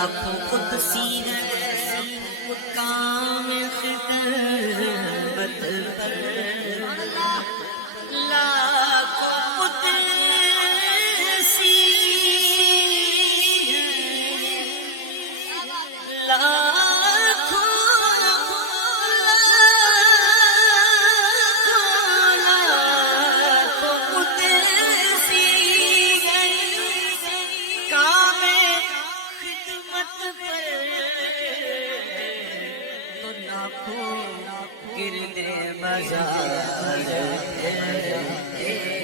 لاکھوں قدسی ہے کام خدمت پر، لاکھوں قدسی ہے لاکھوں قدسی ہے کام خدمت پر، تو لاکھوں گرد بازار ہے